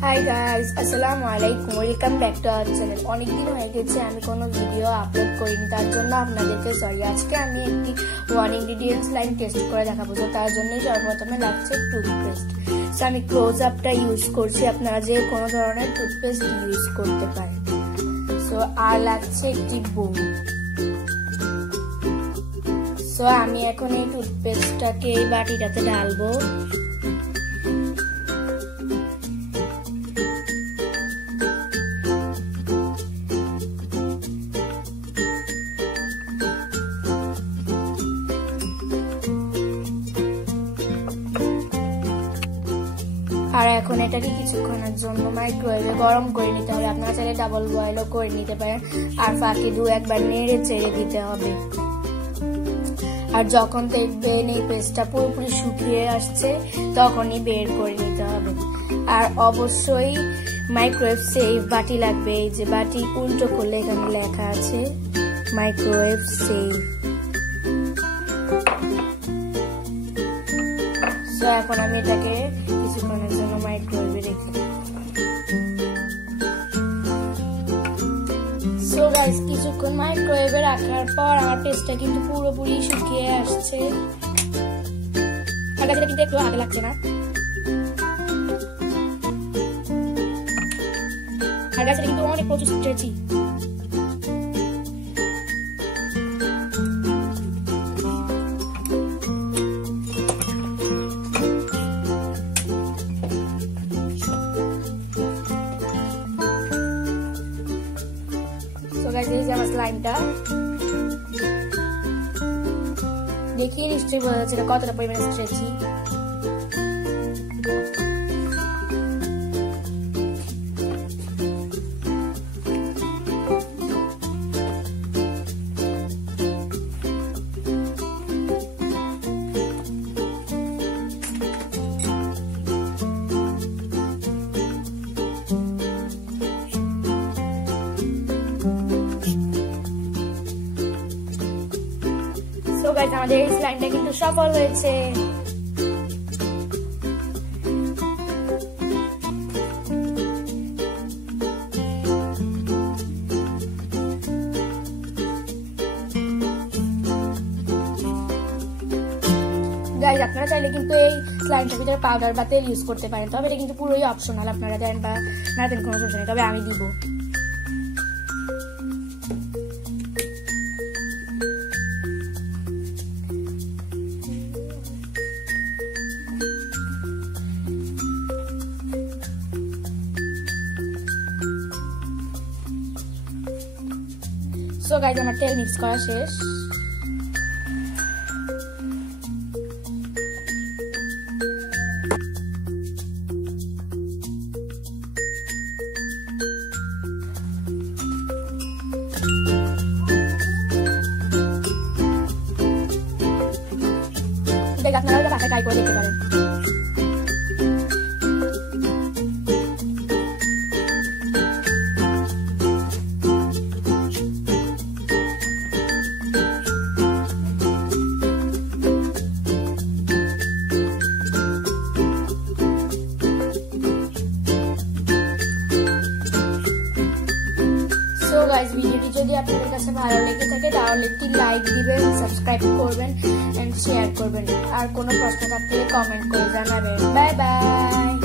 Hi guys, Assalamualaikum. Welcome back to our channel. অনেক দিন হয়ে গেছে আমি কোনো ভিডিও আপলোড করিনি, তার জন্য আপনাদেরকে সরি। আজকে আমি একটি ওয়ান ইনগ্রেডিয়েন্টস লাইন টেস্ট করে দেখাবো। তো তার জন্য সর্বপ্রথমে লাগছে টুথপেস্ট। সো আমি ক্লোজ আপটা ইউজ করছি, আপনারা যে কোনো ধরনের টুথপেস্ট ইউজ করতে পারেন। সো আর লাগছে একটি বোম। সো আমি এখন এই টুথপেস্টটাকে এই বাটিটাতে ঢালবো। আর এখন এটাকে কিছুক্ষণের জন্য মাইক্রোওয়েভে গরম করে নিতে হবে। আপনারা চাইলে ডাবল বয়েলও করে নিতে পারেন। আর ফাঁকে একবার নেড়ে চেড়ে দিতে হবে। আর যখন দেখবেন এই পেস্টটা পুরোপুরি শুকিয়ে আসছে তখনই বের করে নিতে হবে। আর অবশ্যই মাইক্রোওয়েভ সেফ বাটি লাগবে। এই যে বাটি উল্টো করলে এখানে লেখা আছে মাইক্রোওয়েভ সেফ। তো এখন আমি এটাকে কিছুক্ষণের জন্য মাইক্রোওয়েভে রেখে দেব। সো গাইস, কিছুক্ষণ মাইক্রোওয়েভে রাখার পর আমার পেস্টটা কিন্তু পুরোপুরি শুকিয়ে আসছে। আর গাছটা কিন্তু একটু আগে লাগছে না। আর গাছটা কিন্তু অনেক প্রচুর স্ট্রেচি। স্লাইমটা দেখিয়ে নিশ্চয়ই বোঝা যাচ্ছে কতটা পরিমাণে স্ট্রেচি। তো গাইস, আমাদের এই স্লাইমটা কিন্তু সফল হয়েছে। গাইস, আপনারা চাইলে কিন্তু এই স্লাইমটার ভিতরে পাউডার বা তেল ইউজ করতে পারেন, তবে এটা কিন্তু পুরোই অপশনাল। আপনারা দেন বা না দেন কোনো সমস্যা নেই, তবে আমি দিব। সো গাইস, আমার তেল মিক্স করা শেষ। দেখ, আপনারা এটা বাসায় ট্রাই করে দেখতে পারেন। গাইস, ভিডিওটি যদি আপনাদের কাছে ভালো লেগে থাকে তাহলে একটি লাইক দিবেন, সাবস্ক্রাইব করবেন এন্ড শেয়ার করবেন। আর কোনো প্রশ্ন থাকলে কমেন্ট করে জানাবেন। Bye bye.